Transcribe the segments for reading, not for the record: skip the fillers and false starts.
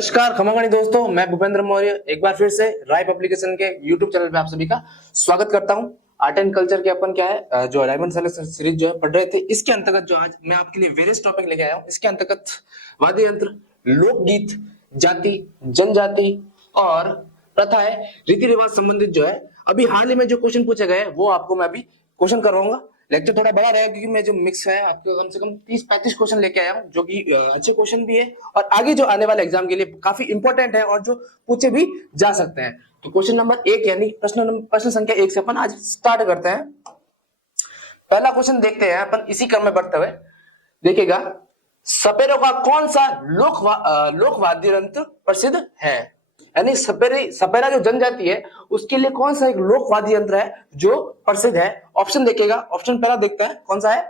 नमस्कार खमागणी दोस्तों, मैं भूपेंद्र मौर्य एक बार फिर से राय पब्लिकेशन के यूट्यूब चैनल पे आप सभी का स्वागत करता हूं। आर्ट एंड कल्चर के अपन क्या है जो डायमंड सेलेक्शन सीरीज जो है पढ़ रहे थे, इसके अंतर्गत जो आज मैं आपके लिए वेरियस टॉपिक लेके आया हूं। इसके अंतर्गत वाद्य यंत्र, लोकगीत, जाति, जनजाति और प्रथाएं, रीति रिवाज संबंधित जो है अभी हाल ही में जो क्वेश्चन पूछे गए वो आपको मैं अभी क्वेश्चन करवाऊंगा। लेक्चर थोड़ा बड़ा रहेगा क्योंकि मैं जो मिक्स है आपको कम से कम 30-35 क्वेश्चन लेके आया हूँ, जो कि अच्छे क्वेश्चन भी है और आगे जो आने वाले एग्जाम के लिए काफी इंपॉर्टेंट है और जो पूछे भी जा सकते हैं। तो क्वेश्चन नंबर 1 यानी प्रश्न संख्या 1 से अपन आज स्टार्ट करते हैं। पहला क्वेश्चन देखते हैं अपन इसी क्रम में बढ़ते हुए। देखिएगा, सपेरों का कौन सा लोक वाद्य यंत्र प्रसिद्ध है? यानी सपेरा जो जनजाति है उसके लिए कौन सा एक लोक वाद्य यंत्र है जो प्रसिद्ध है? ऑप्शन देखिएगा, ऑप्शन पहला देखते हैं कौन सा है।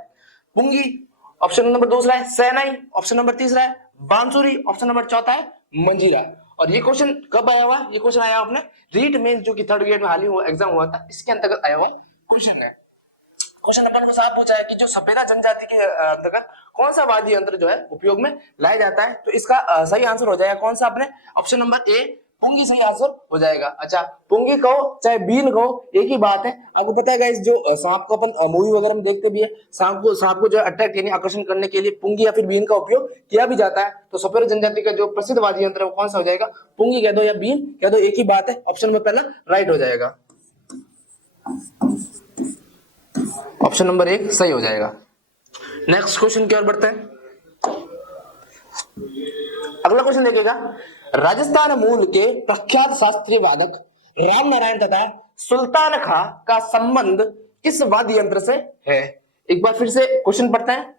पुंगी, ऑप्शन नंबर दूसरा है शहनाई, ऑप्शन नंबर तीसरा है बांसुरी, ऑप्शन नंबर चौथा है मंजीरा। और ये क्वेश्चन कब आया हुआ? ये क्वेश्चन आया अपने रीट मेंस जो कि थर्ड ग्रेड में हाल ही एग्जाम हुआ था, इसके अंतर्गत आया हुआ क्वेश्चन है। क्वेश्चन अपन को साफ पूछा है कि जो सपेरा जनजाति के अंतर्गत कौन सा वाद्य यंत्र जो है उपयोग में लाया जाता है, तो इसका सही आंसर हो जाएगा कौन सा? अपने ऑप्शन नंबर ए पुंगी सही आंसर हो जाएगा। अच्छा, पुंगी कहो चाहे बीन कहो एक ही बात है। आपको पता है गाइस, जो सांप को अपन मूवी वगैरह में देखते भी है, सांप को जो अट्रैक्ट यानी आकर्षण करने के लिए पुंगी या फिर बीन का उपयोग किया भी जाता है। तो सपेरा जनजाति का जो प्रसिद्ध वाद्य यंत्र है वो कौन सा हो जाएगा? पुंगी कह दो या बीन कह दो, एक ही बात है। ऑप्शन नंबर पहला राइट हो जाएगा, ऑप्शन नंबर 1 सही हो जाएगा। नेक्स्ट क्वेश्चन की ओर बढ़ते हैं। अगला क्वेश्चन देखिएगा, राजस्थान मूल के प्रख्यात शास्त्रीय वादक राम नारायण तथा सुल्तान खां का संबंध किस वाद्य यंत्र से है? एक बार फिर से क्वेश्चन पढ़ते हैं।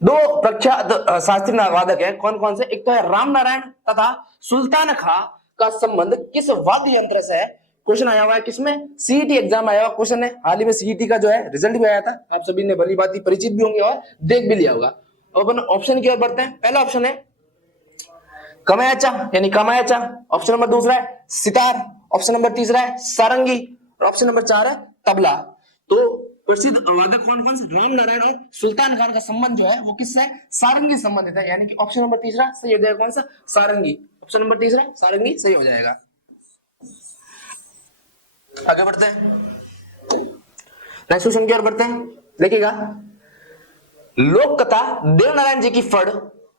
दो प्रख्यात शास्त्रीय वादक है, कौन कौन से? एक तो है राम नारायण तथा सुल्तान खां का संबंध किस वाद्य यंत्र से है? क्वेश्चन आया हुआ है किसमें? सीईटी एग्जाम आया हुआ क्वेश्चन है। हाल ही में सीईटी का जो है रिजल्ट भी आया था, आप सभी ने भली भांति परिचित भी होंगे और देख भी लिया होगा। अब अपन ऑप्शन की ओर बढ़ते हैं। पहला ऑप्शन है कमायाचा यानी कमायाचा, ऑप्शन नंबर दूसरा है सितार, ऑप्शन नंबर तीसरा है सारंगी और ऑप्शन नंबर 4 है तबला। तो प्रसिद्ध वादक कौन कौन से? राम नारायण और सुल्तान खान का संबंध जो है वो किससे है? सारंगी संबंधित है, यानी कि ऑप्शन नंबर तीसरा सही हो जाएगा। कौन सा? सारंगी। ऑप्शन नंबर तीसरा सारंगी सही हो जाएगा। आगे बढ़ते हैं, नेक्स्ट क्वेश्चन की ओर बढ़ते हैं। देखिएगा, लोक कथा देवनारायण जी की फड़,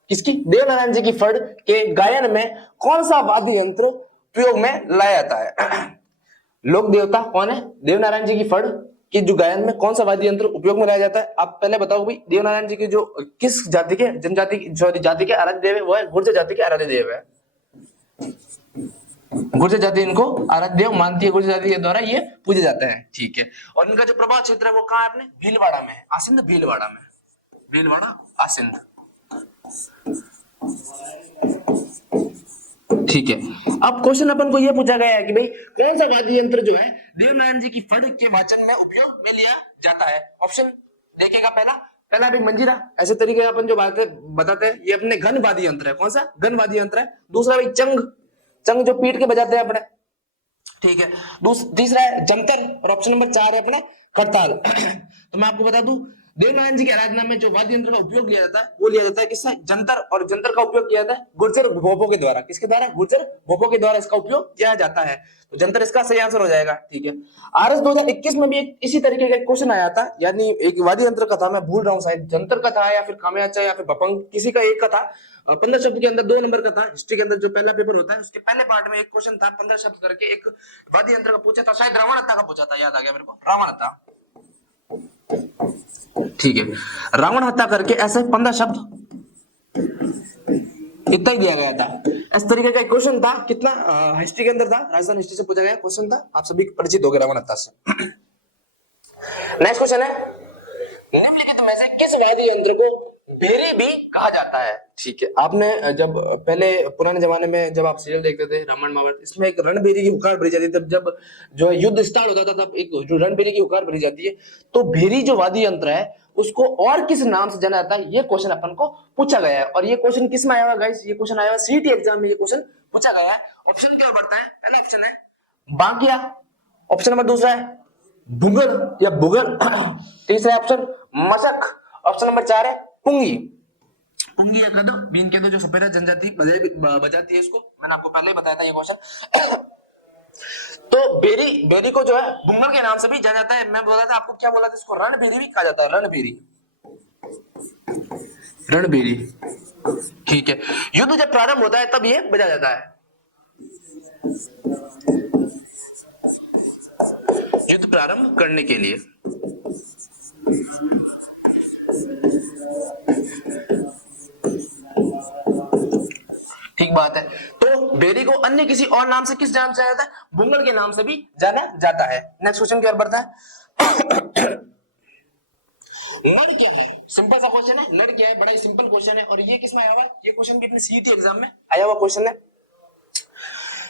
किसकी? देवनारायण जी की फड़ के गायन में कौन सा वाद्य यंत्र प्रयोग में लाया जाता है? लोक देवता कौन है? देवनारायण जी की फड़ की जो गायन में कौन सा वाद्य यंत्र उपयोग में लाया जाता है? आप पहले बताओ भाई, देवनारायण जी की जो किस जाति के जाति के आराध्य देव है? वो है गुर्जर जाति के आराध्य देव है। गुर्जर जाति इनको आराध्य देव मानती है, गुर्जर जाति के द्वारा ये पूजे जाते हैं। ठीक है, और इनका जो प्रभाव क्षेत्र है वो कहाँ है? अपने भीलवाड़ा में है, आसिंद भीलवाड़ा में, भीलवाड़ा आसिंद। ठीक है, अब क्वेश्चन अपन को ये पूछा गया है कि भाई कौन सा वाद्य यंत्र जो है देवनारायण जी की फड़ के वाचन में उपयोग में लिया जाता है? ऑप्शन देखिएगा, पहला भी मंजीरा, ऐसे तरीके अपन जो बातें बताते हैं ये अपने घन वाद्य यंत्र है। कौन सा? घन वाद्य यंत्र है। दूसरा भाई चंग जो पीट के बजाते हैं अपने, ठीक है। तीसरा है जंतर और ऑप्शन नंबर 4 है अपने खड़ताल। तो मैं आपको बता दूं, देवनारायण जी की आराधना में जो वाद्य यंत्र का उपयोग लिया जाता है वो लिया जाता है किससे? जंतर। और जंतर का उपयोग किया जाता है गुर्जर भोपों के द्वारा। किसके द्वारा? गुर्जर भोपों के द्वारा इसका उपयोग किया जाता है। तो जंतर इसका सही आंसर हो जाएगा। ठीक है, आरएस 2021 में भी एक इसी तरीके का क्वेश्चन आया था, यानी एक वाद्य यंत्र का था, मैं भूल रहा हूँ शायद जंतर का था या फिर कामयाचा या फिर बपंग, किसी का एक का था। 15 शब्द के अंदर 2 नंबर का था। हिस्ट्री के अंदर जो पहला पेपर होता है उसके पहले पार्ट में एक क्वेश्चन था 15 शब्द करके, एक वाद्य यंत्र का पूछा था, शायद रावण हत्ता का पूछा था, याद आ गया मेरे को, रावण हत्ता। ठीक है, रावण हत्या करके ऐसे 15 शब्द इतना ही दिया गया था। इस तरीके का क्वेश्चन था, कितना हिस्ट्री के अंदर था, राजस्थान हिस्ट्री से पूछा गया क्वेश्चन था, आप सभी परिचित हो गए रावण हत्या से। नेक्स्ट क्वेश्चन है, निम्नलिखित में से किस वाद्य यंत्र को भेरी भी कहा जाता है? ठीक है, आपने जब पहले पुराने जमाने में जब आप सीरियल देखते थे रामायण महाभारत, इसमें एक रणबेरी की हुकार भरी जाती है। तब जब जो है युद्ध स्टार्ट होता था तब एक जो रणबेरी की हुकार भरी जाती है, तो भेरी जो वाद्य यंत्र है उसको और किस नाम से जाना जाता है? ये क्वेश्चन अपन को पूछा गया है। और ये क्वेश्चन किस में आया हुआ गाइस? ये क्वेश्चन आया हुआ सीईटी एग्जाम में, ये क्वेश्चन पूछा गया है। ऑप्शन क्या बढ़ता है? पहला ऑप्शन है बांकिया, ऑप्शन नंबर दूसरा है भुगल या भुगल, तीसरा ऑप्शन मशक, ऑप्शन नंबर 4 है पुंगी। पुंगी या कदम, बीन के दो जो सफेद जनजाति बजाती है, इसको मैंने आपको पहले ही बताया था ये क्वेश्चन। तो बेरी, बेरी को जो है बुंगल के नाम से भी जाना जाता है। मैं बोला था आपको, क्या बोला था, इसको रणबेरी भी कहा जाता है, रणबेरी, रणबेरी। ठीक है, युद्ध जब प्रारंभ होता है तब ये बजा जाता है, युद्ध प्रारंभ करने के लिए। ठीक बात है। तो बेरी को अन्य किसी और नाम से किस नाम से जाना जाता है, बुंगल के नाम से भी जाना जाता है। नेक्स्ट क्वेश्चन क्या बढ़ता है। नर क्या है, सिंपल सा क्वेश्चन है, नर क्या है, बड़ा ही सिंपल क्वेश्चन है। और ये किसमें आया हुआ, ये क्वेश्चन भी अपने सीईटी एग्जाम में आया हुआ क्वेश्चन है।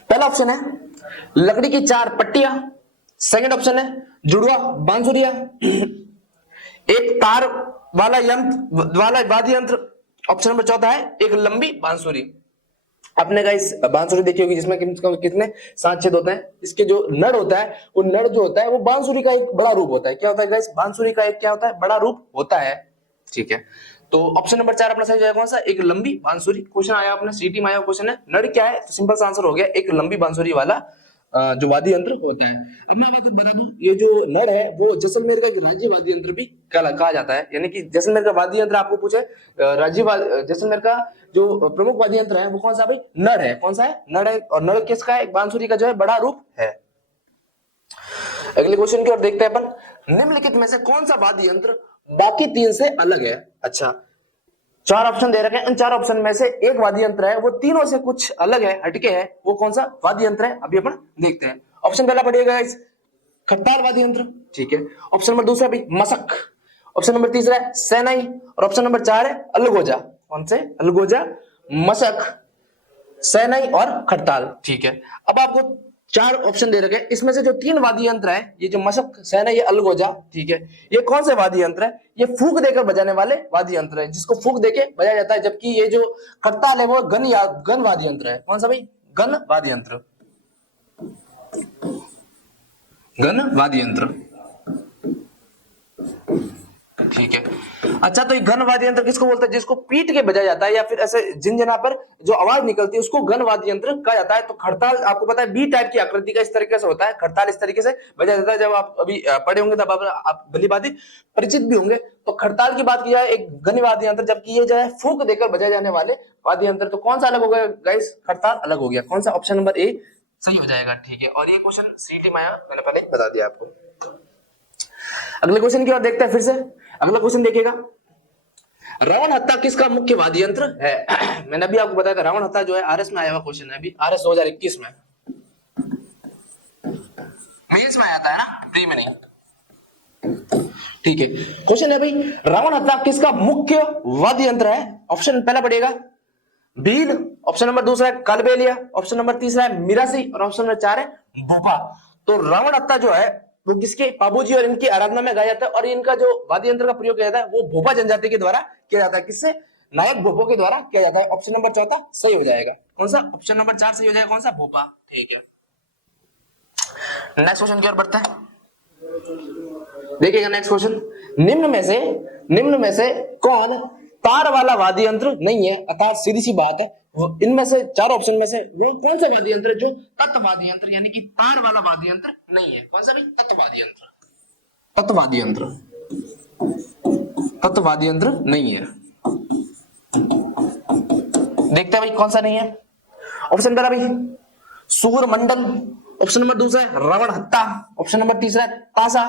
पहला ऑप्शन है लकड़ी की 4 पट्टियां, सेकंड ऑप्शन है जुड़वा बांसुरिया, एक तार वाला यंत्र वाला वाद्य यंत्र, ऑप्शन नंबर चौथा है एक लंबी बांसुरी। आपने गाइस बांसुरी देखी होगी जिसमें कितने 7 छेद होते हैं, इसके जो नड़ होता है, वो नड़ जो होता है वो बांसुरी का एक बड़ा रूप होता है। क्या होता है गाइस, बांसुरी का एक क्या होता है, बड़ा रूप होता है। ठीक है, तो ऑप्शन नंबर 4 अपना सही जाएगा कौन सा, एक लंबी बांसुरी। क्वेश्चन आया अपना सीटी में आया क्वेश्चन है, नड़ क्या है, तो सिंपल सा आंसर हो गया एक लंबी बांसुरी वाला जो वाद्य यंत्र होता है। अब मैं आपको बता दूं, ये जो नड़ है वो जैसलमेर का राज्य वाद्य यंत्र भी कहा जाता है। यानी कि जैसलमेर का वाद्य यंत्र आपको पूछे, जैसलमेर का जो प्रमुख वाद्य यंत्र है वो कौन सा भाई, नड़ है। कौन सा है, नड़ है। और नड़ किसका है, एक बांसुरी का जो है बड़ा रूप है। अगले क्वेश्चन की ओर देखते हैं अपन, निम्नलिखित में से कौन सा वाद्य यंत्र बाकी 3 से अलग है। अच्छा, 4 ऑप्शन दे रखे हैं, इन 4 ऑप्शन में से एक वाद्य यंत्र है वो तीनों से कुछ अलग है, हटके है। वो कौन सा वाद्य यंत्र है, अभी अपन देखते हैं। ऑप्शन पहला पढ़िएगा इस खट्टाल वाद्य यंत्र। ठीक है, ऑप्शन नंबर दूसरा भी मशक, ऑप्शन नंबर तीसरा है सैनाई, और ऑप्शन नंबर 4 है अलगोजा। कौन से, अलगोजा, मशक, सैनाई और खट्टाल। ठीक है, अब आपको 4 ऑप्शन दे रखे हैं, इसमें से जो 3 वाद्य यंत्र है, ये जो मशक, सैनाई, ये अलगोजा, ठीक है, ये कौन से वाद्य यंत्र है, ये फूंक देकर बजाने वाले वाद्य यंत्र है, जिसको फूंक देके बजाया जाता है। जबकि ये जो खट्टाल है वो गन वाद्य यंत्र है। कौन सा भाई, गन वाद्य यंत्र, गन वाद्य यंत्र। ठीक है, अच्छा, तो ये घन वाद्य यंत्र किसको बोलते हैं, जिसको पीट के बजाया जाता है या फिर ऐसे झिनझिना पर जो आवाज निकलती है उसको घन वाद्य यंत्र कहा जाता है। तो खड़ताल आपको पता है बी टाइप की आकृति का इस तरीके से होता है, खड़ताल इस तरीके से बजाया जाता है। जब आप अभी पढ़े होंगे तब आप भली बात परिचित भी होंगे। तो खड़ताल की बात की जाए एक घन वाद्य यंत्र, जबकि ये जो है फूंक देकर बजाए जाने वाले वाद्य यंत्र। तो कौन सा अलग हो गया गाइस, खड़ताल अलग हो गया। कौन सा, ऑप्शन नंबर ए सही हो जाएगा। ठीक है, और ये क्वेश्चन सीटी में आया, मैंने पहले बता दिया आपको। अगले क्वेश्चन की ओर देखते हैं फिर से। अगला क्वेश्चन देखिएगा, रावण हत्ता किसका मुख्य वाद्य यंत्र है। मैंने अभी आपको बताया था रावण हत्ता जो है आरएस में आया हुआ क्वेश्चन है, अभी आरएस 2021 में, मेंस में आया था, है ना, प्री में नहीं। ठीक है, क्वेश्चन है भाई, रावण हत्ता किसका मुख्य वाद्य यंत्र है। ऑप्शन पहला पड़ेगा बीन, ऑप्शन नंबर दूसरा है कालबेलिया, ऑप्शन नंबर तीसरा है मिरासी, और ऑप्शन नंबर 4 है भूपा। तो रावण हत्ता जो है वो किसके, पाबूजी और इनकी आराधना में गाया जाता है। और इनका जो वाद्य यंत्र का प्रयोग किया जाता है वो भोपा जनजाति के द्वारा किया जाता है। किससे, नायक भोपो के द्वारा किया जाता है। ऑप्शन नंबर चौथा सही हो जाएगा। कौन सा, ऑप्शन नंबर 4 सही हो जाएगा। कौन सा, भोपा। ठीक है, नेक्स्ट क्वेश्चन की ओर बढ़ते हैं। देखिएगा नेक्स्ट क्वेश्चन, निम्न में से कौन तार वाला वाद्य यंत्र नहीं है। अर्थात सीधी सी बात है, इनमें से 4 ऑप्शन में से वो कौन सा वाद्य यंत्र है जो तत्वाद्य यंत्र यानी कि तार वाला वाद्य यंत्र नहीं है। कौन सा भाई, तत्वाद्य यंत्र, तत्वाद्य यंत्र, तत्वाद्य यंत्र नहीं है। देखते हैं भाई कौन सा नहीं है। ऑप्शन पहला भाई सूर मंडल, ऑप्शन नंबर दूसरा है रावण हत्ता, ऑप्शन नंबर तीसरा है तासा,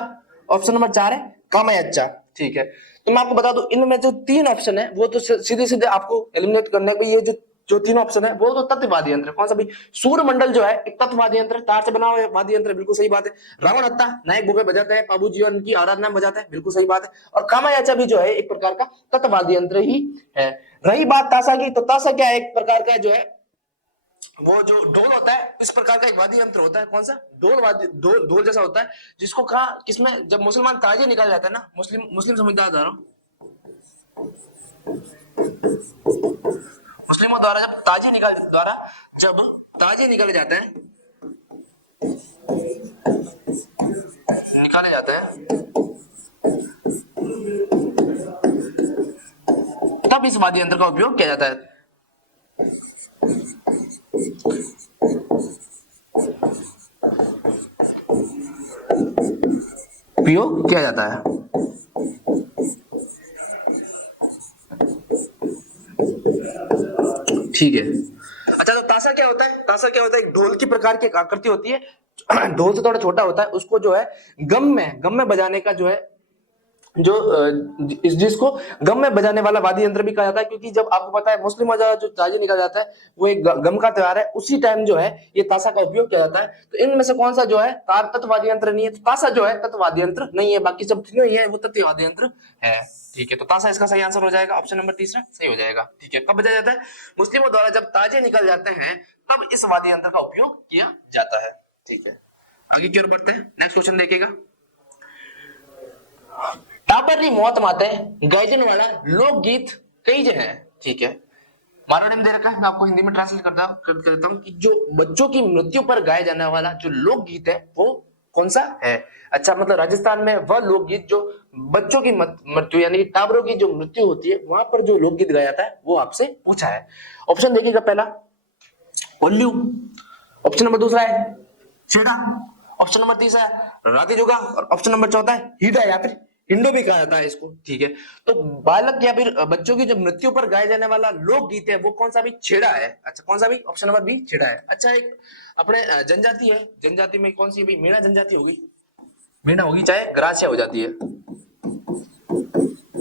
ऑप्शन नंबर 4 है कामयाच्चा। ठीक है, तो मैं आपको बता दूं इनमें जो 3 ऑप्शन है वो तो सीधे सीधे आपको एलिमिनेट करने हैं। ये जो 3 ऑप्शन है वो तो तत्ववादी यंत्र है। कौन सा भाई, सूर्य मंडल जो है एक तत्ववादी यंत्र, तार से बना हुआ वाद्य यंत्र, बिल्कुल सही बात है। रावण हत्ता नायक भूपे बजाते हैं, पाबूजी और उनकी आराधना में बजाते हैं, बिल्कुल सही बात है। और कामयाचा भी जो है एक प्रकार का तत्ववादी यंत्र ही है। रही बात ताशा की, तो ताशा क्या है, एक प्रकार का जो है वो जो ढोल होता है, इस प्रकार का एक वाद्य यंत्र होता है। कौन सा, ढोल जैसा होता है, जिसको कहा किसमें, जब मुसलमान ताजे निकाल जाता है ना, मुस्लिम समझदार जा रहा हूं, मुस्लिमों द्वारा जब ताजे निकाले जाते हैं, तब इस वाद्य यंत्र का उपयोग किया जाता है? उपयोग किया जाता है। ठीक है। अच्छा, तो ताशा क्या होता है? ताशा क्या होता है? एक ढोल की प्रकार की आकृति होती है, ढोल से थोड़ा छोटा होता है, उसको जो है गम में बजाने का जो है जो जिसको गम में बजाने वाला वाद्य यंत्र भी कहा जाता है, क्योंकि जब आपको पता है मुस्लिम मजा जो ताजिए निकला जाता है वो एक गम का त्योहार है, उसी टाइम जो है ये ताशा का उपयोग किया जाता है। तो इनमें से कौन सा जो है तार तत्व वाद्य यंत्र नहीं है? तो ताशा जो है तत्व वाद्य यंत्र नहीं है, बाकी सब तीनों ही है वो तत्व वाद्य यंत्र है। ठीक है, तो ताशा इसका सही आंसर हो जाएगा, ऑप्शन नंबर तीसरा सही हो जाएगा। ठीक है, कब बजाया जाता है? मुस्लिमों द्वारा जब ताजे निकल जाते हैं तब इस वाद्य यंत्र का उपयोग किया जाता है। ठीक है, आगे की ओर बढ़ते हैं, नेक्स्ट क्वेश्चन देखिएगा। टाबर री मौत माते गायजन वाला लोकगीत कई जो है। ठीक है, मारवाड़ी में दे रखा है, मैं आपको हिंदी में ट्रांसलेट कर देता हूँ कि जो बच्चों की मृत्यु पर गाया जाने वाला जो लोकगीत है वो कौन सा है? अच्छा, मतलब राजस्थान में वह लोकगीत जो बच्चों की मृत्यु यानी टाबरों की जो मृत्यु होती है वहां पर जो लोकगीत गाया जाता है वो आपसे पूछा है। ऑप्शन देखिएगा, पहला ओल्लू, ऑप्शन नंबर दूसरा है छेड़ा, ऑप्शन नंबर तीसरा है राती जोगा, और ऑप्शन नंबर चौथा है हीडा या फिर हिंडो भी कहा जाता है इसको। ठीक है, तो बालक या फिर बच्चों की जो मृत्यु पर गाया जाने वाला लोकगीत है वो कौन सा भी? छेड़ा है। अच्छा, कौन सा भी? ऑप्शन नंबर बी छेड़ा है। अच्छा, एक अपने जनजाति है, जनजाति में कौन सी भी? मीणा जनजाति होगी, मीणा होगी, चाहे ग्रासिया हो जाती है।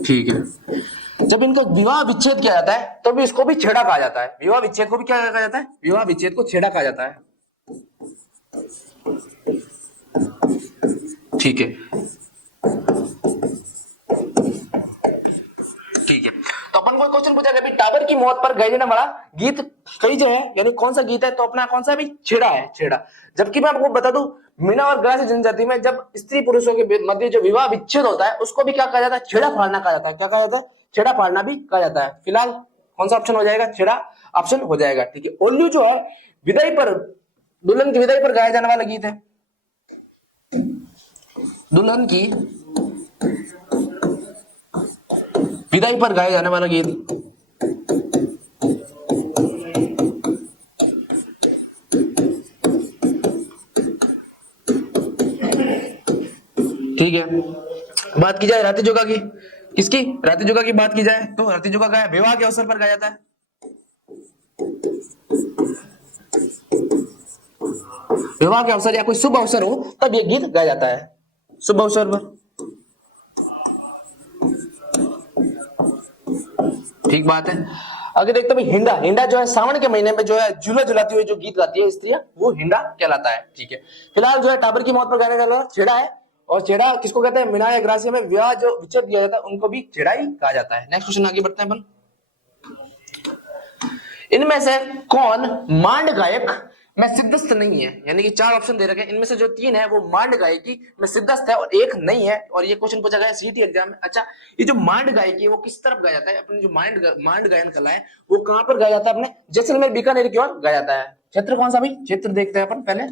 ठीक है, जब इनको विवाह विच्छेद किया जाता है तो भी इसको भी छेड़ा कहा जाता है। विवाह विच्छेद को भी क्या कहा जाता है? विवाह विच्छेद को छेड़ा कहा जाता है। ठीक है, ठीक है, तो अपन को क्वेश्चन पूछा गया टाबर की मौत पर गाया जाने वाला गीत कई जो है, यानी कौन सा गीत है? तो अपना कौन सा भी? छेड़ा है, छेड़ा। जबकि मैं आपको बता दूं मीणा और ग्रासी जनजाति में जब स्त्री पुरुषों के मध्य जो विवाह विच्छेद होता है उसको भी क्या कहा जाता है? छेड़ा फाड़ना कहा जाता है। क्या कहा जाता है? छेड़ा फाड़ना भी कहा जाता है। फिलहाल कौन सा ऑप्शन हो जाएगा? छेड़ा ऑप्शन हो जाएगा। ठीक है, ओल्लू जो है विदाई पर, दुल्हन की विदाई पर गाया जाने वाला गीत है, दुल्हन की विदाई पर गाया जाने वाला गीत। ठीक है, बात की जाए राती जोगा की, किसकी? राती जोगा की बात की जाए तो राती जोगा गाया विवाह के अवसर पर गाया जाता है। विवाह के अवसर या कोई शुभ अवसर हो तब ये गीत गाया जाता है, शुभ अवसर पर। ठीक बात है। आगे देखते हैं हिंडा, हिंडा जो है सावन के महीने में जो है झूला झुलाती हुई जो गीत गाती है स्त्रियां वो हिंडा कहलाता है। ठीक है, फिलहाल जो है टाबर की मौत पर गाने वाला छेड़ा है, और छेड़ा किसको कहते हैं? मीणा या ग्रासिया में विवाह जो विच्छेद दिया जाता है उनको भी छेड़ा ही कहा जाता है। नेक्स्ट क्वेश्चन आगे बढ़ते हैं अपन। इनमें से कौन मांड गायक में सिद्धस्त नहीं है? यानी कि चार ऑप्शन दे रखे हैं, इनमें से जो तीन है वो मांड गायकी में सिद्धस्त है और एक नहीं है, और ये क्वेश्चन पूछा गया सीईटी एग्जाम में। अच्छा, ये जो मांड गायकी है वो किस तरफ गाया जाता है? अपने जो मांड गायन कला है वो कहां पर गाया जाता है? अपने जैसलमेर बीकानेर की ओर गाया जाता है। क्षेत्र कौन सा भाई? क्षेत्र देखते हैं अपन पहले,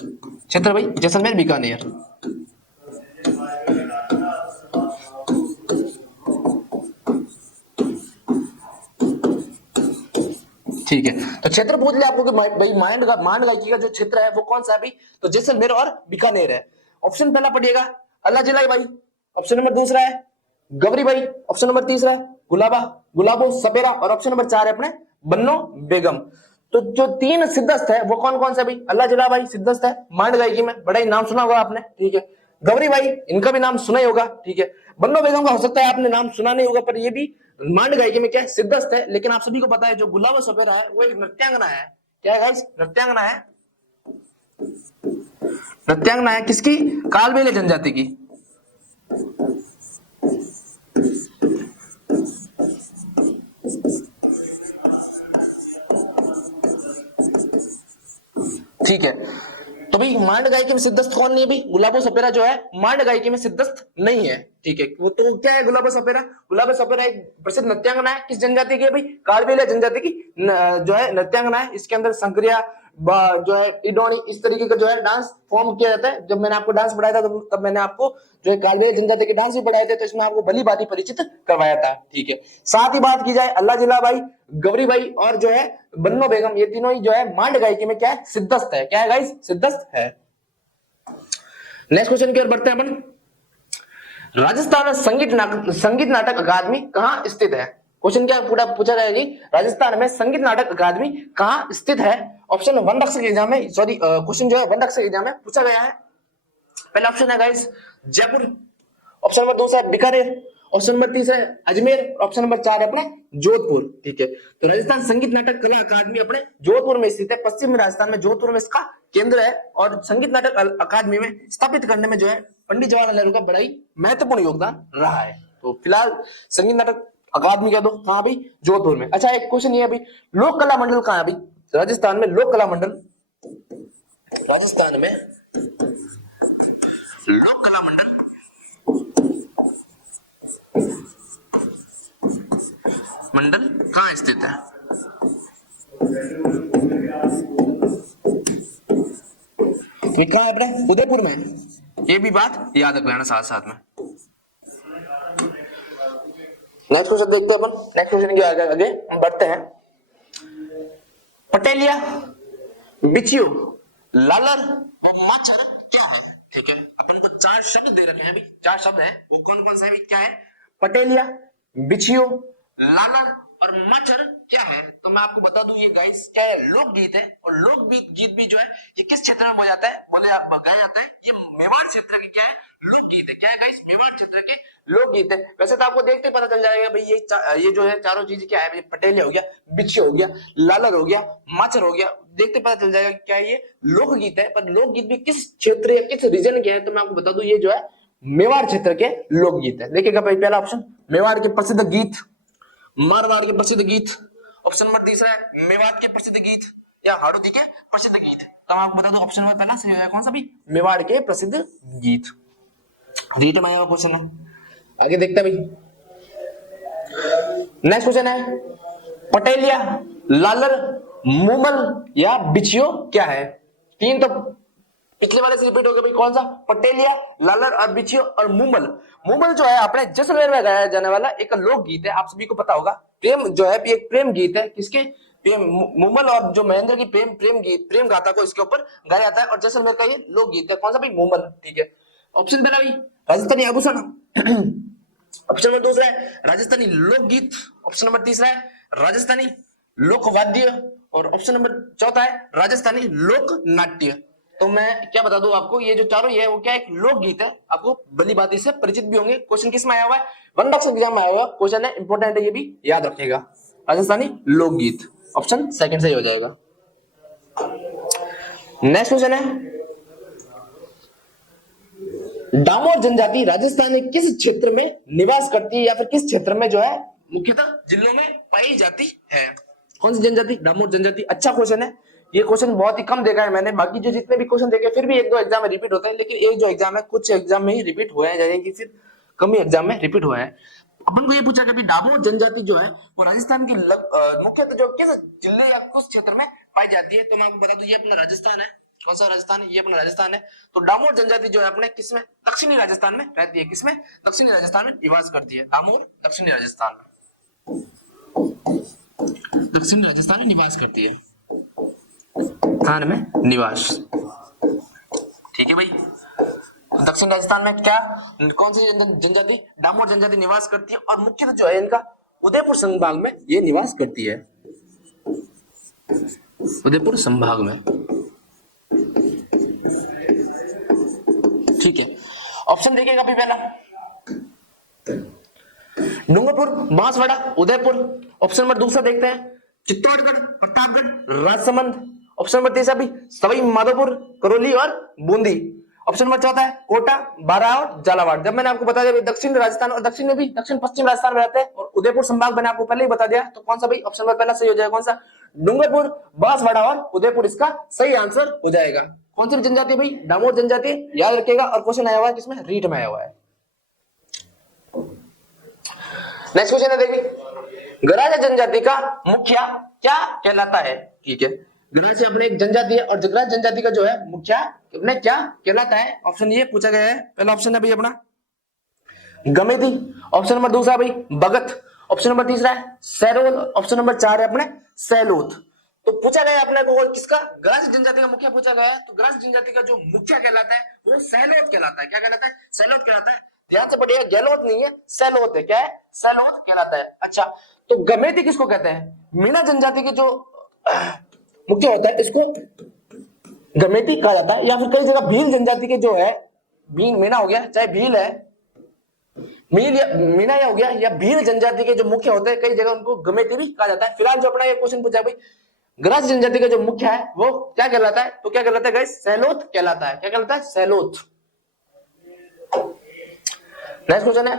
क्षेत्र भाई जैसलमेर बीकानेर। ठीक है, तो क्षेत्र पूछ लिया आपको कि भाई मांड गायकी का जो क्षेत्र है वो कौन सा है भाई? तो जैसलमेर और बीकानेर है। ऑप्शन पहला पढ़िएगा अल्लाह जिला भाई, ऑप्शन नंबर दूसरा है गवरी भाई, ऑप्शन नंबर तीसरा है गुलाबो सपेरा, और ऑप्शन नंबर चार है अपने बन्नो बेगम। तो जो तीन सिद्धस्त है वो कौन कौन सा भाई? अल्लाह जिला भाई सिद्धस्त है मांड गायकी में, बड़ा ही नाम सुना होगा आपने। ठीक है, गवरी भाई इनका भी नाम सुना ही होगा। ठीक है, बन्नो बेगम का हो सकता है आपने नाम सुना नहीं होगा, पर ये भी मांड गायकी में क्या है? सिद्धस्त है। लेकिन आप सभी को पता है जो गुलाबो सपेरा है वो एक नृत्यांगना है। क्या है गाइस? नृत्यांगना है। नृत्यांगना है किसकी? कालबेलिया जनजाति की। ठीक है, तो भाई मांड गायकी में सिद्धस्त कौन नहीं है भाई? गुलाबो सपेरा जो है मांड गायकी में सिद्धस्त नहीं है। ठीक है, वो तो क्या है गुलाबो सपेरा? गुलाबो सपेरा एक प्रसिद्ध नृत्यांगना है, किस जनजाति की है भाई? कालबेलिया जनजाति की जो है नृत्यांगना है। इसके अंदर संक्रिया जो है इडोनी, इस तरीके का जो है डांस फॉर्म किया जाता है। जब मैंने आपको डांस पढ़ाया था तब मैंने आपको जो है कालबेलिया जनजाति के डांस भी पढ़ाए थे, तो इसमें आपको भली भांति परिचित करवाया था। ठीक है, साथ ही बात की जाए अल्लाह जिला भाई, गौरी भाई और जो है बन्नो बेगम, ये तीनों ही जो है मांड गायकी में क्या है, सिद्धस्त है। क्या है गाइस, सिद्धस्त है। नेक्स्ट क्वेश्चन की ओर बढ़ते हैं अपन। राजस्थान संगीत नाटक अकादमी कहाँ स्थित है? क्वेश्चन क्या पूरा पूछा गया जी, राजस्थान में संगीत नाटक अकादमी कहाँ स्थित है? ऑप्शन वन अक्षर एग्जाम में, सॉरी क्वेश्चन जो है वन अक्षर एग्जाम में पूछा गया है। पहला ऑप्शन है गाइस जयपुर, ऑप्शन नंबर दूसरा है बीकानेर, ऑप्शन नंबर तीसरा है अजमेर, ऑप्शन नंबर चार है अपने जोधपुर। ठीक है, तो राजस्थान संगीत नाटक कला अकादमी अपने जोधपुर में स्थित है, पश्चिमी राजस्थान में जोधपुर में इसका केंद्र है। और संगीत नाटक अकादमी में स्थापित करने में जो है पंडित जवाहरलाल नेहरू का बड़ा ही महत्वपूर्ण योगदान रहा है। तो फिलहाल संगीत नाटक अकादमी कह दो कहां भाई, जोधपुर में। अच्छा, एक क्वेश्चन ये है भाई, लोक कला मंडल कहां है भाई? राजस्थान में लोक कला मंडल, राजस्थान में लोक कला मंडल कहां स्थित है? ये कहां है अपने? उदयपुर में। ये भी बात याद रख लेना साथ साथ में। नेक्स्ट क्वेश्चन देखते हैं अपन। नेक्स्ट क्वेश्चन के आगे हम बढ़ते हैं। पटेलिया, बिछियो, लालर और माचर क्या है? ठीक है, अपन को चार शब्द दे रखे हैं अभी, चार शब्द हैं, वो कौन कौन से है? क्या है? पटेलिया, बिछियो, लालर और माचर क्या है? तो मैं आपको बता दूं, ये गाइस क्या है, लोकगीत है। और लोकगीत गीत भी जो है ये किस क्षेत्र में बोला जाता है, बोले आप गाया जाता है, ये मेवाड़ क्षेत्र के क्या है, लोकगीत है। क्या है गाइस? मेवाड़ क्षेत्र के लोकगीत है। वैसे तो आपको देखते पता चल जाएगा भाई ये जो है चारों चीज क्या है, पटेलिया हो गया, बिछियो हो गया, लालर हो गया, माचर हो गया, देखते पता चल जाएगा क्या ये लोकगीत है। पर लोकगीत भी किस क्षेत्र या किस रीजन के है, तो मैं आपको बता दूं ये जो है मेवाड़ क्षेत्र के लोकगीत है। देखिएगा भाई, पहला ऑप्शन मेवाड़ के प्रसिद्ध गीत, मारवाड़ के प्रसिद्ध गीत, ऑप्शन नंबर तीसरा है मेवात के प्रसिद्ध गीत या हाड़ौती के प्रसिद्ध गीत। तो मैं आपको बता दूं ऑप्शन नंबर पहला सही है, कौन सा भी, मेवाड़ के प्रसिद्ध गीत। रीट में आया हुआ क्वेश्चन है। आगे देखते हैं भाई। नेक्स्ट क्वेश्चन है, पटेलिया, लालर, मुमल या बिछियो क्या है? तीन तो पिछले वाले से रिपीट हो गया भाई, कौन सा? पटेलिया, लालर और बिछियो और मुमल। मुमल जो है अपने जैसलमेर में गाया जाने वाला एक लोकगीत है, आप सभी को पता होगा। प्रेम जो है एक प्रेम गीत है, किसके? मुमल और जो महेंद्र की प्रेम गाथा को इसके ऊपर गाया जाता है, और जैसलमेर का ये लोकगीत है। कौन सा भाई? मुमल। ठीक है, ऑप्शन पहला भाई राजस्थानी आभूषण, ऑप्शन नंबर दूसरा है राजस्थानी लोकगीत, ऑप्शन नंबर तीसरा है राजस्थानी लोकवाद्य, और ऑप्शन नंबर चौथा है राजस्थानी लोक नाट्य। तो मैं क्या बता दूं आपको, ये जो चारों ये है वो क्या एक लोकगीत है, आपको भली बात से परिचित भी होंगे। क्वेश्चन किस में आया हुआ है? वन मार्क्स एग्जाम में आया हुआ क्वेश्चन है, इंपॉर्टेंट है, ये भी याद रखिएगा। राजस्थानी लोकगीत, ऑप्शन सेकंड सही हो जाएगा। नेक्स्ट क्वेश्चन है, डामोर जनजाति राजस्थान में किस क्षेत्र में निवास करती है, या फिर किस क्षेत्र में जो है मुख्यतः जिलों में पाई जाती है? कौन सी जनजाति? डामोर जनजाति। अच्छा क्वेश्चन है, ये क्वेश्चन बहुत ही कम देखा है मैंने, बाकी जो जितने भी क्वेश्चन देखे फिर भी एक दो एग्जाम में रिपीट होते हैं, लेकिन एक जो एग्जाम है कुछ एग्जाम में ही रिपीट हुए हैं, यानी कि फिर कम ही एग्जाम में रिपीट हुआ है। अपन को ये पूछा कि डामोर जनजाति जो है वो राजस्थान की मुख्यतः जो किस जिले या किस क्षेत्र में पाई जाती है? तो मैं आपको बता दूं ये अपना राजस्थान है। कौन सा राजस्थान है? ये अपना राजस्थान है। तो डामोर जनजाति जो है अपने किसमें? दक्षिणी राजस्थान में रहती है। किसमें? दक्षिणी राजस्थान में निवास करती है। डामोर दक्षिणी राजस्थान में, दक्षिणी राजस्थान में निवास करती है, स्थान में निवास। ठीक है भाई, दक्षिण राजस्थान में क्या कौन सी जनजाति? डामोर जनजाति निवास करती है, और मुख्यतः जो है इनका उदयपुर संभाग में ये निवास करती है, उदयपुर संभाग में। ठीक है, ऑप्शन देखिएगा अभी पहला डूंगरपुर, बांसवाड़ा, उदयपुर। ऑप्शन नंबर दूसरा देखते हैं चित्तौड़गढ़, प्रतापगढ़, राजसमंद। ऑप्शन नंबर तीसरा भी सवाई माधोपुर, करौली और बूंदी। ऑप्शन नंबर चौथा है कोटा, बारां और झालावाड़। जब मैंने आपको बता दिया दक्षिण राजस्थान और दक्षिण में भी दक्षिण पश्चिम राजस्थान में रहते हैं, और उदयपुर संभाग मैंने आपको पहले ही बता दिया, तो कौन सा भाई ऑप्शन नंबर पहला सही हो जाएगा? कौन सा? डूंगरपुर, बांसवाड़ा और उदयपुर इसका सही आंसर हो जाएगा। कौन सी जनजाति भाई? डामोर जनजाति, याद रखिएगा। और क्वेश्चन आया हुआ है किसमें? रीट में आया हुआ है। नेक्स्ट क्वेश्चन है देखिए, गराजा जनजाति का मुखिया क्या कहलाता है? ठीक है, गरासी अपने एक जनजाति है और गरासी जनजाति का जो है मुखिया अपने क्या कहलाता है? ऑप्शन ये पूछा गया है, पहला ऑप्शन है भाई अपना गमेती, ऑप्शन नंबर दूसरा भाई भगत, ऑप्शन नंबर तीसरा है सैरोल, ऑप्शन नंबर 4 है अपने सैलोत। तो पूछा गया अपने को किसका? गरासी जनजाति का मुखिया पूछा गया है। तो गरासी जनजाति का जो मुखिया कहलाता है वो सैलोत कहलाता है। क्या कहलाता है? सैलोत कहलाता है। ध्यान से पढ़िएगा, गहलोत नहीं है, सैलोत है। क्या है? सैलोत कहलाता है। अच्छा, तो गमेती किसको कहते हैं? मीणा जनजाति के जो मुखिया होता है इसको गमेती कहा जाता है। या फिर कई जगह भील जनजाति के जो है, भील मीणा हो गया चाहे भील है, मील या मीणा या हो गया, या भील जनजाति के जो मुख्य होते हैं कई जगह उनको गमेती भी कहा जाता है। फिलहाल जो अपना ये क्वेश्चन पूछा है भाई, गरासी जनजाति का जो मुख्य है वो क्या कहलाता है? तो क्या कहलाता है गाइस? सैलोत कहलाता है। क्या कहलाता है? सैलोत। नेक्स्ट क्वेश्चन है,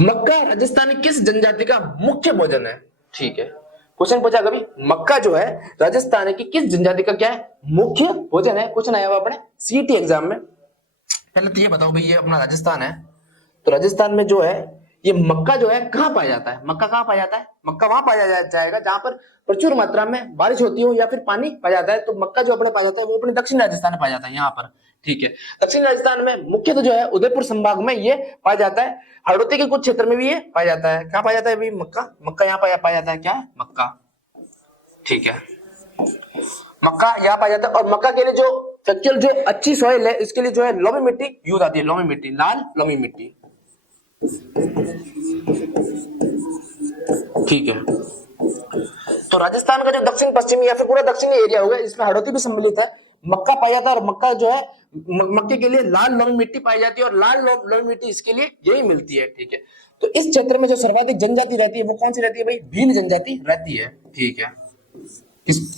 मक्का राजस्थानी किस जनजाति का मुख्य भोजन है? ठीक है, क्वेश्चन पूछा कभी, मक्का जो है राजस्थान की किस जनजाति का क्या है? मुख्य भोजन है। क्वेश्चन आया हुआ अपने सीईटी एग्जाम में। पहले तो ये बताओ भाई, ये अपना राजस्थान है, तो राजस्थान में जो है ये मक्का जो है कहाँ पाया जाता है? मक्का कहाँ पाया जाता है? मक्का वहां पाया जाएगा जहां पर प्रचुर मात्रा में बारिश होती हो या फिर पानी पाया जाता है। तो मक्का जो अपने पाया जाता है वो अपने दक्षिण राजस्थान में पाया जाता है, यहाँ पर। ठीक है, दक्षिण राजस्थान में मुख्यतः जो है उदयपुर संभाग में ये पाया जाता है। हरदोती के कुछ क्षेत्र में भी ये पाया जाता है। कहाँ पाया जाता है भाई? मक्का। मक्का यहाँ पाया जाता है। क्या है? मक्का। ठीक है, मक्का यहाँ पाया जाता है। और मक्का के लिए जो फैक्चुअल जो अच्छी सॉइल है, इसके लिए जो है लोमी मिट्टी यूज आती है। लोमी मिट्टी, लाल लोमी मिट्टी। ठीक है, तो राजस्थान का जो दक्षिण पश्चिमी या फिर पूरा दक्षिणी एरिया होगा इसमें हरदोती भी सम्मिलित है। मक्का पाया जाता है और मक्का जो है मक्के के लिए लाल लोमी मिट्टी पाई जाती है और लाल लोमी मिट्टी इसके लिए यही मिलती है। ठीक है, तो इस क्षेत्र में जो सर्वाधिक जनजाति रहती है वो कौन सी रहती है भाई? भील जनजाति रहती है। ठीक है,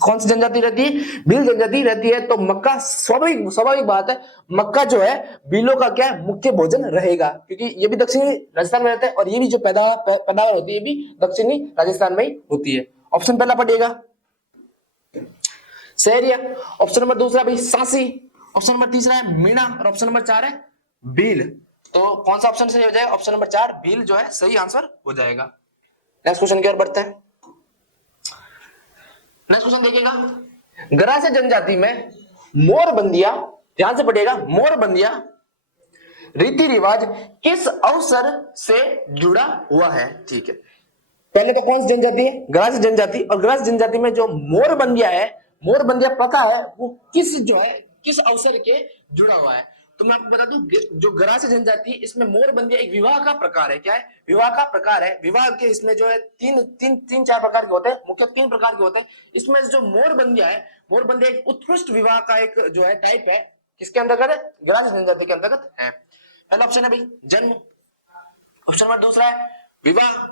कौन सी जनजाति रहती है? भील जनजाति रहती है। तो मक्का स्वाभाविक बात है, मक्का जो है भीलों का क्या है? मुख्य भोजन रहेगा, क्योंकि ये भी दक्षिणी राजस्थान में रहता है और ये भी जो पैदावार होती है ये भी दक्षिणी राजस्थान में ही होती है। ऑप्शन पहला पढ़िएगा सहरिया, ऑप्शन नंबर दूसरा भाई सांसी, ऑप्शन नंबर तीसरा है मीणा और ऑप्शन नंबर 4 है भील। तो कौन सा ऑप्शन सही हो जाएगा? ऑप्शन नंबर 4 भील जो है सही आंसर हो जाएगा। नेक्स्ट क्वेश्चन की ओर बढ़ते हैं। नेक्स्ट क्वेश्चन देखिएगा, गरासी जनजाति में मोरबंदिया, ध्यान से पढ़िएगा, मोरबंदिया रीति रिवाज किस अवसर से जुड़ा हुआ है? ठीक है, पहले तो कौन सी जनजाति है? गरासी जनजाति। और गरासी जनजाति में जो मोरबंदिया है, मोरबंदिया प्रथा है, वो किस अवसर के जुड़ा हुआ है? तो मैं आपको बता दूं, जो गरासी जनजाति इसमें मोरबंदिया एक विवाह का प्रकार है। क्या है? विवाह का प्रकार है। विवाह के इसमें जो है तीन चार प्रकार के होते हैं, मुख्य 3 प्रकार के होते हैं। इसमें जो मोरबंदिया है, मोरबंदिया एक उत्कृष्ट विवाह का एक जो है टाइप है। किसके अंतर्गत है? गरासी जनजाति के अंतर्गत है। पहला ऑप्शन है भाई जन्म, ऑप्शन नंबर दूसरा है विवाह,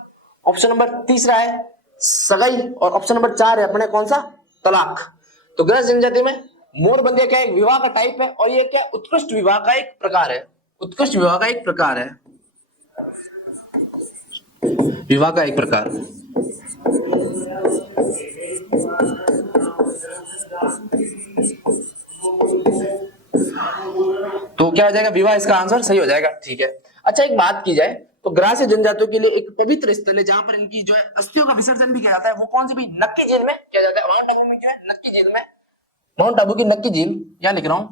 ऑप्शन नंबर तीसरा है सगाई और ऑप्शन नंबर 4 है अपने कौन सा? तलाक। तो गरासी जनजाति में मोरबंदिया क्या एक विवाह का टाइप है और ये क्या उत्कृष्ट विवाह का एक प्रकार है। उत्कृष्ट विवाह का एक प्रकार है, विवाह का एक प्रकार। तो क्या हो जाएगा? विवाह इसका आंसर सही हो जाएगा। ठीक है, अच्छा एक बात की जाए तो गरासी जनजातियों के लिए एक पवित्र स्थल है जहां पर इनकी जो है अस्थियों का विसर्जन भी किया जाता है। वो कौन सी भी? नक्की झील में किया जाता है। माउंट आबू में जो है नक्की झील में, माउंट आबू की नक्की झील, यहां लिख रहा हूं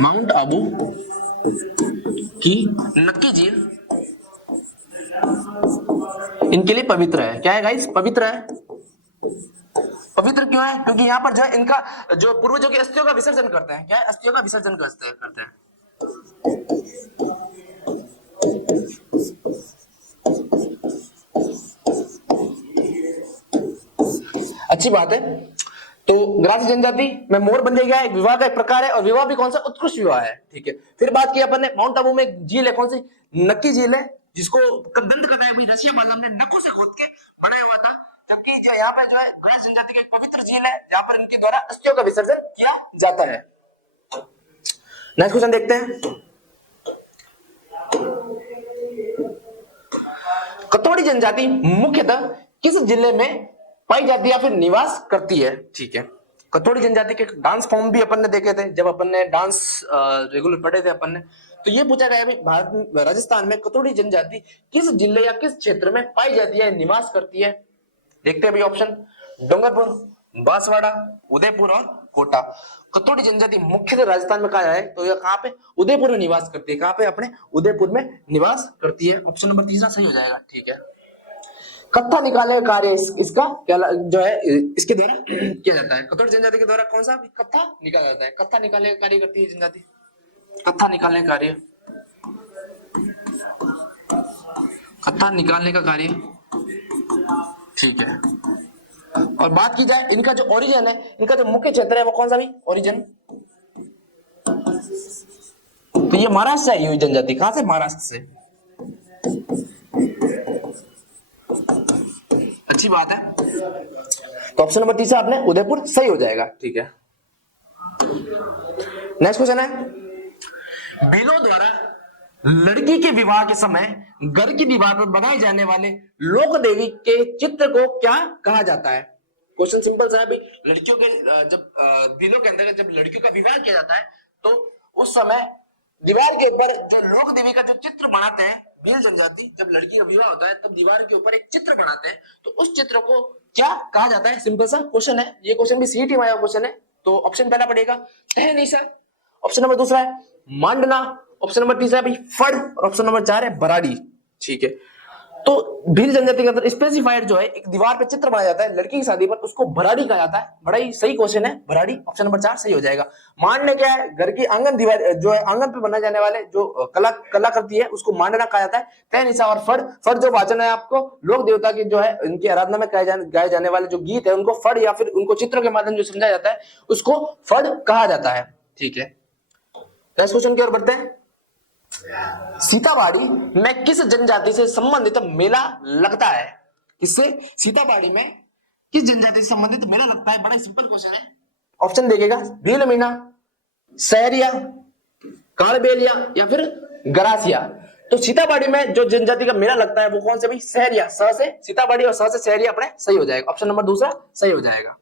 माउंट आबू की नक्की झील इनके लिए पवित्र है। क्या है गाइस? पवित्र है। पवित्र क्यों है? क्योंकि यहाँ पर जो है इनका जो पूर्वजों की अस्थियों का विसर्जन करते हैं। क्या है? अस्थियों का विसर्जन करते हैं। अच्छी बात है। तो गरासी जनजाति में मोरबंदिया क्या है? एक विवाह का एक प्रकार है और विवाह भी कौन सा? उत्कृष्ट विवाह है। ठीक है, फिर बात की अपन ने माउंट आबू में एक झील है, कौन सी? नक्की झील है, जिसको दंत कथा है रसिया बालम ने नखों से खोद के बनाया हुआ था। जबकि यहाँ पे जो है गरासी जनजाति की एक पवित्र झील है जहां पर इनके द्वारा अस्थियों का विसर्जन किया जाता है। नेक्स्ट क्वेश्चन देखते हैं, कतोड़ी जनजाति मुख्यतः किस जिले में पाई जाती है या फिर निवास करती है? ठीक है, कतोड़ी जनजाति के डांस फॉर्म भी अपन ने देखे थे जब अपन ने डांस रेगुलर पढ़े थे अपन ने। तो ये पूछा गया भाई भारत में राजस्थान में कतोड़ी जनजाति किस जिले या किस क्षेत्र में पाई जाती है, निवास करती है। देखते हैं भाई ऑप्शन, डूंगरपुर, बांसवाड़ा, उदयपुर और कोटा। कतोड़ी जनजाति मुख्यतः राजस्थान में कहा जाए तो ये कहां पे, उदयपुर में निवास करती है। कहां पे, अपने उदयपुर में निवास करती है। ऑप्शन नंबर तीसरा सही हो जाएगा। ठीक है, कत्था निकालने का कार्य इसका क्या जो है इसके द्वारा किया जाता है। कतोड़ी जनजाति के द्वारा कौन सा कत्था निकाला जाता है। कत्था निकालने का कार्य करती है जनजाति, कत्था निकालने का कार्य, कत्था निकालने का कार्य। ठीक है, और बात की जाए इनका जो ओरिजिन है, इनका जो मुख्य क्षेत्र है वो कौन सा भी ओरिजिन, तो ये महाराष्ट्र से आई हुई जनजाति। कहां से, महाराष्ट्र से। अच्छी बात है, तो ऑप्शन नंबर तीसरा आपने उदयपुर सही हो जाएगा। ठीक है, नेक्स्ट क्वेश्चन है, भीलों द्वारा लड़की के विवाह के समय घर की दीवार पर बनाए जाने वाले लोक देवी के चित्र को क्या कहा जाता है। क्वेश्चन सिंपल सा है भाई, लड़कियों के जब भीलों के अंदर जब लड़कियों का विवाह किया जाता है तो उस समय दीवार के ऊपर जो लोक देवी का जो चित्र बनाते हैं, भील जनजाति जब लड़की का विवाह होता है तब दीवार के ऊपर एक चित्र बनाते हैं, तो उस चित्र को क्या कहा जाता है। सिंपल सा क्वेश्चन है, ये क्वेश्चन भी सीईटी में आया क्वेश्चन है। तो ऑप्शन पहला पड़ेगा तहनीसा, ऑप्शन नंबर दूसरा है मांडना, ऑप्शन नंबर तीसरा है भाई फड़, और ऑप्शन नंबर 4 है बराड़ी। ठीक है, तो भील जनजाति के अंदर स्पेसिफाइड जो है एक दीवार पे चित्र बनाया जाता है लड़की की शादी पर, उसको भराड़ी कहा जाता है। बड़ा ही सही क्वेश्चन है, भराड़ी। ऑप्शन नंबर 4 सही हो जाएगा। मांडने क्या है, घर की आंगन दीवार जो है आंगन पे बनाए जाने वाले जो कला करती है उसको मांडना कहा जाता है। तहनीसा और फड़, फड़ जो वाचन है आपको लोक देवता की जो है उनकी आराधना में गाए जाने वाले जो गीत है उनको फड़ या फिर उनको चित्र के माध्यम जो समझाया जाता है उसको फड़ कहा जाता है। ठीक है, नेक्स्ट क्वेश्चन की ओर बढ़ते हैं। सीताबाड़ी में किस जनजाति से संबंधित मेला लगता है। किससे, सीताबाड़ी में किस जनजाति से संबंधित मेला लगता है। बड़ा सिंपल क्वेश्चन है, ऑप्शन देखेगा भील मीणा, सहरिया, कालबेलिया या फिर गरासिया। तो सीताबाड़ी में जो जनजाति का मेला लगता है वो कौन से भाई, सहरिया। स से सीताबाड़ी और स से सहरिया अपने सही हो जाएगा। ऑप्शन नंबर दूसरा सही हो जाएगा।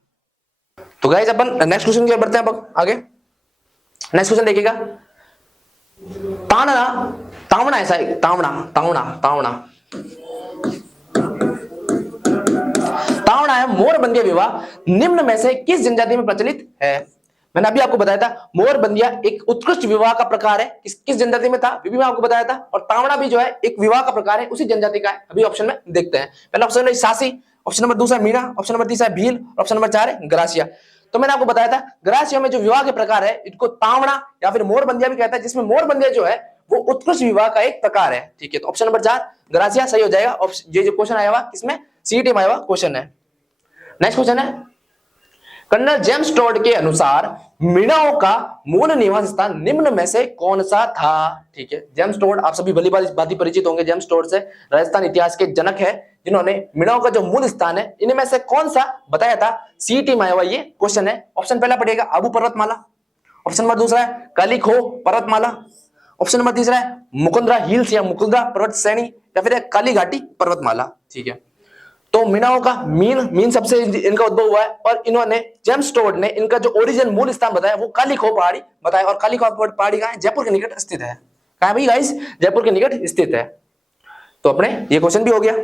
तो गाइस अपन नेक्स्ट क्वेश्चन की ओर बढ़ते हैं अब आगे। नेक्स्ट क्वेश्चन देखिएगा, तावड़ा, तावड़ा ऐसा है, तावड़ा तावड़ा तावड़ा तावड़ा है मोरबंदिया विवाह निम्न में से किस जनजाति में प्रचलित है। मैंने अभी आपको बताया था मोरबंदिया एक उत्कृष्ट विवाह का प्रकार है, किस जनजाति में था अभी मैं आपको बताया था, और तावड़ा भी जो है एक विवाह का प्रकार है उसी जनजाति का है। अभी ऑप्शन में देखते हैं, पहला ऑप्शन है सासी, ऑप्शन नंबर दूसरा मीणा, ऑप्शन नंबर तीसरा भील, ऑप्शन नंबर 4 है गरासिया। तो मैंने आपको बताया था गरासिया में जो विवाह के प्रकार है इनको तावड़ा या फिर मोरबंदिया भी कहता है, जिसमें मोरबंदिया जो है वो उत्कृष्ट विवाह का एक प्रकार है। ठीक है, तो ऑप्शन नंबर 4 गरासिया सही हो जाएगा। ये जो क्वेश्चन आया हुआ किसमें, सीईटी में आया हुआ क्वेश्चन है। नेक्स्ट क्वेश्चन है, कर्नल जेम्स टोड के अनुसार मीणाओं का मूल निवास स्थान निम्न में से कौन सा था। ठीक है, जेम्स टोड आप सभी भली भांति परिचित होंगे, जेम्स टोड से राजस्थान इतिहास के जनक है जिन्होंने मीणाओं का जो मूल स्थान है इनमें से कौन सा बताया था। सीईटी में आया हुआ ये क्वेश्चन है। ऑप्शन पहला पड़ेगा आबू पर्वतमाला, ऑप्शन नंबर दूसरा है कालीखो पर्वतमाला, ऑप्शन नंबर तीसरा है मुकुंदरा हिल्स या मुकुंदरा पर्वत श्रेणी, या फिर काली घाटी पर्वतमाला। ठीक है, तो मीणाओं का मीन सबसे इनका उद्भव हुआ है, और इन्होंने जेम्स टोड ने इनका जो ओरिजिन मूल स्थान बताया वो कालीखो पहाड़ी बताया, और कालीखो पहाड़ी कहां है, जयपुर के निकट स्थित है। कहां है भाई गाइस, जयपुर के निकट स्थित है। तो अपने ये क्वेश्चन भी हो गया।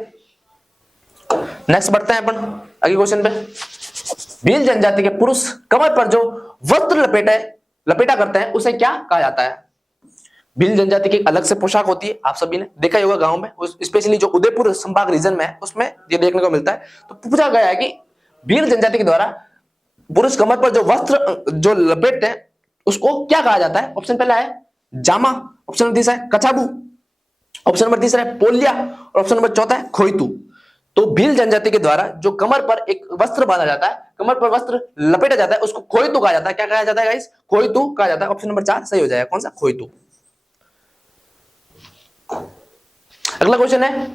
नेक्स्ट बढ़ते हैं अपन अगले क्वेश्चन पे। भील जनजाति के पुरुष कमर पर जो वस्त्र लपेटा करते हैं उसे क्या कहा जाता है। भील जनजाति की अलग से पोशाक होती है, आप सभी ने देखा ही होगा गांव में, स्पेशली जो उदयपुर संभाग रीजन में है उसमें ये देखने को मिलता है। तो पूछा गया है कि भील जनजाति के द्वारा पुरुष कमर पर जो वस्त्र जो लपेटते हैं उसको क्या कहा जाता है। ऑप्शन पहला है जामा, ऑप्शन नंबर तीसरा है कछाबू, ऑप्शन नंबर तीसरा है पोलिया, और ऑप्शन नंबर चौथा है खोइतू। तो भील जनजाति के द्वारा जो कमर पर एक वस्त्र बांधा जाता है, कमर पर वस्त्र लपेटा जाता है, उसको खोइतू कहा जाता है। क्या कहा जाता है गाइस, खोइतू कहा जाता है। ऑप्शन नंबर 4 सही हो जाएगा। कौन सा, खोइतू। अगला क्वेश्चन है,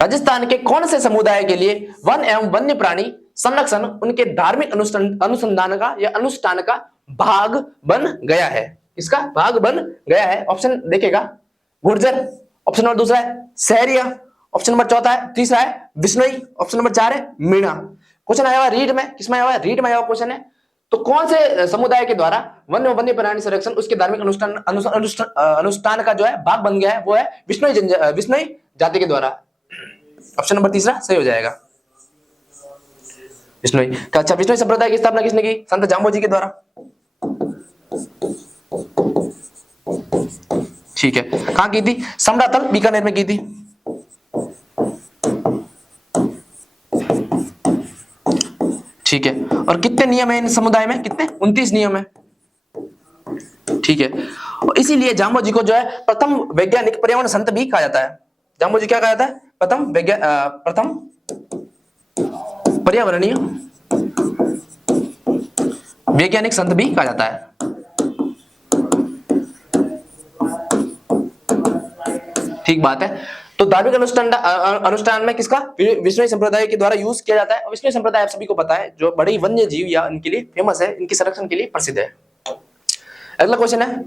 राजस्थान के कौन से समुदाय के लिए वन एवं वन्य प्राणी संरक्षण उनके धार्मिक अनुसंधान का या अनुष्ठान का भाग बन गया है। इसका भाग बन गया है। ऑप्शन देखेगा गुर्जर, ऑप्शन नंबर दूसरा है सहरिया, ऑप्शन नंबर चौथा है तीसरा है विष्णोई, ऑप्शन नंबर 4 है मीणा। क्वेश्चन आया हुआ रीड में, किसमें आया हुआ है, रीड में आया हुआ क्वेश्चन है। तो कौन से समुदाय के द्वारा वन्य वन्य प्राणी संरक्षण उसके धार्मिक अनुष्ठान का जो है भाग बन गया है, वो है विश्नोई जाति के द्वारा। ऑप्शन नंबर तीसरा सही हो जाएगा, विश्नोई। अच्छा, विश्नोई संप्रदाय की स्थापना किसने की? संत जाम्बोजी के द्वारा। ठीक है, कहां की थी? समरातल बीकानेर में की थी। ठीक है, और कितने नियम है इन समुदाय में? कितने? 29 नियम है। ठीक है, और इसीलिए जाम्बोजी को जो है प्रथम वैज्ञानिक पर्यावरण संत भी कहा जाता है। जाम्बोजी क्या कहा जाता है? प्रथम पर्यावरणीय वैज्ञानिक संत भी कहा जाता है। ठीक बात है। तो धार्मिक अनुष्ठान में किसका? विश्नोई संप्रदाय के द्वारा यूज किया जाता है। और विश्नोई संप्रदाय आप सभी को पता है जो बड़े वन्य जीव या इनके लिए फेमस है, इनके संरक्षण के लिए प्रसिद्ध है। अगला क्वेश्चन है,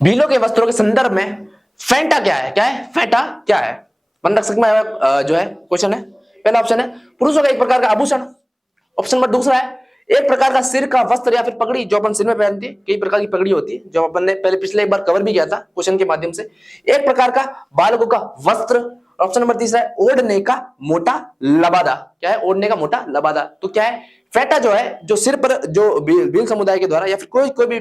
भीलों के वस्त्रों के संदर्भ में फेंटा क्या है? क्या है फेंटा? क्या है? मन रख सकते जो है क्वेश्चन है। पहला ऑप्शन है पुरुषों का एक प्रकार का आभूषण। ऑप्शन नंबर दूसरा है एक प्रकार का सिर का वस्त्र या फिर पगड़ी जो अपन सिर में पहनते हैं। कई प्रकार की पगड़ी होती है जो अपन ने पहले पिछले एक बार कवर भी किया था क्वेश्चन के माध्यम से। एक प्रकार का बालकों का वस्त्र। ऑप्शन नंबर तीसरा है ओढ़ने का मोटा लबादा। क्या है? ओढ़ने का मोटा लबादा। तो क्या है? फेटा जो है जो सिर पर जो भील समुदाय के द्वारा या फिर कोई भी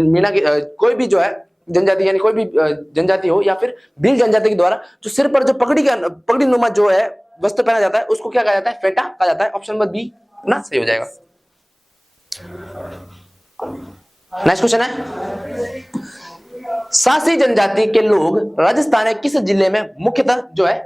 मीना की कोई भी जो है जनजाति यानी कोई भी जनजाति हो या फिर भील जनजाति के द्वारा जो सिर पर जो पगड़ी नुमा जो है वस्त्र पहना जाता है उसको क्या कहा जाता है? फेटा कहा जाता है। ऑप्शन नंबर बी ना सही हो जाएगा। नेक्स्ट क्वेश्चन है, सासी जनजाति के लोग राजस्थान के किस जिले में मुख्यतः जो है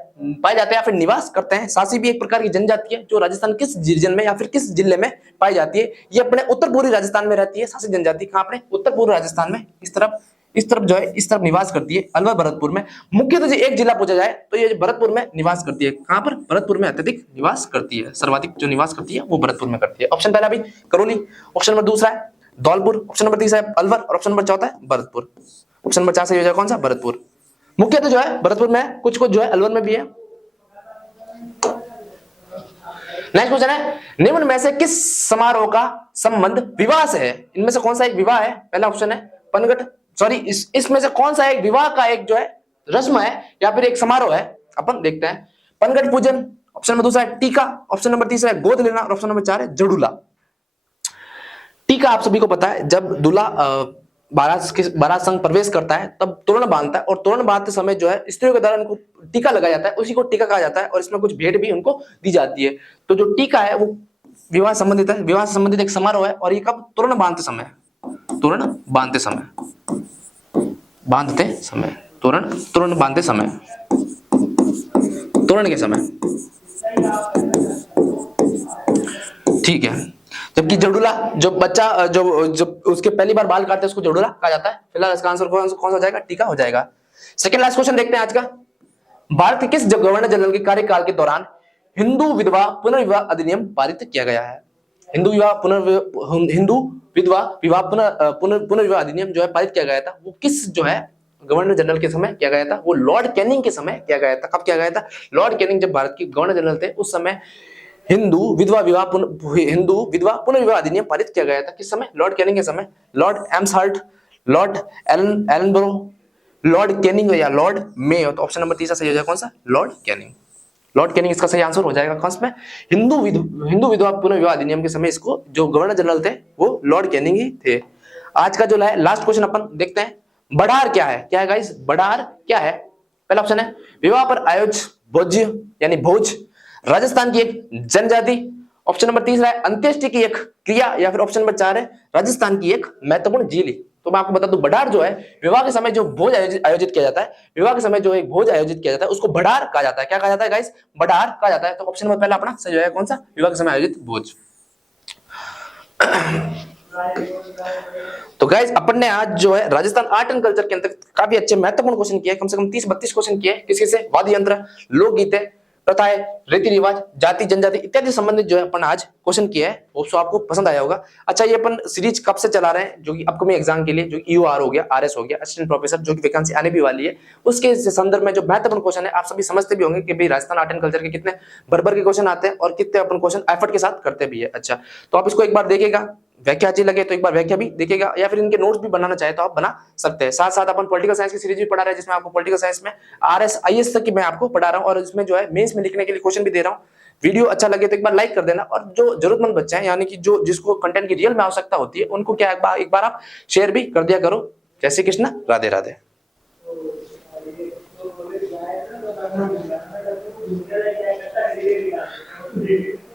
पाए जाते हैं या फिर निवास करते हैं? सासी भी एक प्रकार की जनजाति है जो राजस्थान किस रीजन में या फिर किस जिले में पाई जाती है? ये अपने उत्तर पूर्वी राजस्थान में रहती है। सासी जनजाति कहां? अपने उत्तर पूर्व राजस्थान में इस तरफ जो है इस तरफ निवास करती है, अलवर भरतपुर में। मुख्यतः जो एक जिला पूछा जाए तो ये भरतपुर में निवास करती है। कहां पर? भरतपुर में अत्यधिक निवास करती है, सर्वाधिक जो निवास करती है वो भरतपुर में करती है। ऑप्शन पहला भी करौली, ऑप्शन नंबर दूसरा है धौलपुर, ऑप्शन नंबर तीसरा है अलवर और ऑप्शन नंबर चौथा है भरतपुर। ऑप्शन नंबर 4 सही हो जाएगा कौन सा? भरतपुर। मुख्यतः जो है भरतपुर में, कुछ जो है अलवर में भी है। नेक्स्ट क्वेश्चन है, निम्न में से किस समारोह का संबंध विवाह से है? इनमें से कौन सा एक विवाह है? पहला ऑप्शन है पनघट, सॉरी इसमें से कौन सा एक विवाह का एक जो है रस्म है या फिर एक समारोह है? अपन देखते हैं। पनघट पूजन, ऑप्शन नंबर दूसरा है टीका, ऑप्शन नंबर तीसरा है गोद लेना और ऑप्शन नंबर 4 है जड़ूला। टीका आप सभी को पता है जब दूल्हा बारात संग प्रवेश करता है तब तोरण बांधता है और तोरण बांधते समय जो है स्त्रियों के द्वारा उनको टीका लगाया जाता है, उसी को टीका कहा जाता है और इसमें कुछ भेंट भी उनको दी जाती है। तो जो टीका है वो विवाह संबंधित है, विवाह से संबंधित एक समारोह है। और ये कब? तोरण बांधते समय, तोरण बांधते समय, तोरण बांधते समय, तोरण के समय। ठीक है, जबकि जड़ूला जो बच्चा जो उसके पहली बार बाल काटते हैं उसको जड़ूला कहा जाता है। फिलहाल इसका आंसर कौन सा हो जाएगा? टीका हो जाएगा। सेकंड लास्ट क्वेश्चन देखते हैं आज का। भारत के किस गवर्नर जनरल के कार्यकाल के दौरान हिंदू विधवा पुनर्विवाह अधिनियम पारित किया गया है? हिंदू विधवा पुनर्विवाह अधिनियम जो है पारित किया गया था वो किस जो है गवर्नर जनरल के समय किया गया था? वो लॉर्ड कैनिंग के समय किया गया था। कब किया गया था? लॉर्ड कैनिंग जब भारत के गवर्नर जनरल थे उस समय हिंदू विधवा पुनर्विवाह अधिनियम पारित किया गया था। किस समय? लॉर्ड कैनिंग के समय। Lord Amherst, lord Ellenborough, lord Canning या लॉर्ड मे। तो ऑप्शन नंबर तीसरा सही हो जाएगा कौन सा? Lord Canning. लॉर्ड कैनिंग इसका सही आंसर हो जाएगा। कौन सा? हिंदू विधवा पुनर्विवाह अधिनियम के समय इसको जो गवर्नर जनरल थे वो लॉर्ड कैनिंग ही थे। आज का जो लास्ट क्वेश्चन अपन देखते हैं, बड़ार क्या है? क्या है गाइस? बड़ार क्या है? पहला ऑप्शन है विवाह पर आयोजित भोज्य यानी भोज, राजस्थान की एक जनजाति। ऑप्शन नंबर तीसरा है अंत्येष्टि की एक क्रिया या फिर ऑप्शन नंबर 4 है राजस्थान की एक महत्वपूर्ण झील। तो मैं आपको बता दूं बड़ार जो है विवाह के समय जो भोज आयोजित किया जाता है, विवाह के समय जो एक भोज आयोजित किया जाता है उसको बड़ार कहा जाता है। क्या कहा जाता है गाइस? बड़ार कहा जाता है। तो ऑप्शन नंबर पहला अपना सही हो जाएगा कौन सा? विवाह के समय आयोजित भोज। तो गाइस अपन ने आज जो है राजस्थान आर्ट एंड कल्चर के अंतर्गत काफी अच्छे महत्वपूर्ण क्वेश्चन किए, कम से कम 30-32 क्वेश्चन किए। किसी से वाद्य यंत्र, लोकगीत, प्रथाएं, रीति रिवाज, जाति जनजाति इत्यादि संबंधित जो है अपन आज क्वेश्चन किया है, होप सो आपको पसंद आया होगा। अच्छा, ये अपन सीरीज कब से चला रहे हैं, जो कि अपकमिंग एग्जाम के लिए, जो कि यूआर हो गया, आरएस हो गया, असिस्टेंट प्रोफेसर, जो कि वैकेंसी आने भी वाली है, उसके संदर्भ में जो महत्वपूर्ण क्वेश्चन है, आप सभी समझते भी होंगे कि भाई राजस्थान आर्ट एंड कल्चर के कितने भर के क्वेश्चन आते हैं और कितने अपन क्वेश्चन एफर्ट के साथ करते भी है। अच्छा, तो आप इसको एक बार देखिएगा, व्याख्या अच्छी लगे तो एक बार व्याख्या भी देखिएगा, या फिर इनके नोट्स भी बनाना चाहे तो आप बना सकते हैं। साथ साथ अपन पॉलिटिकल साइंस की सीरीज भी पढ़ा रहे हैं, जिसमें आपको पॉलिटिकल साइंस में आरएस आईएएस तक की मैं आपको पढ़ा रहा हूं, और इसमें जो है मेंस में लिखने के लिए क्वेश्चन भी दे रहा हूं। वीडियो अच्छा लगे तो एक बार लाइक कर देना, और जो जरूरतमंद बच्चे हैं, यानी कि जो जिसको कंटेंट की रियल में आवश्यकता होती है, उनको क्या एक बार आप शेयर भी कर दिया करो। जय श्री कृष्ण, राधे राधे।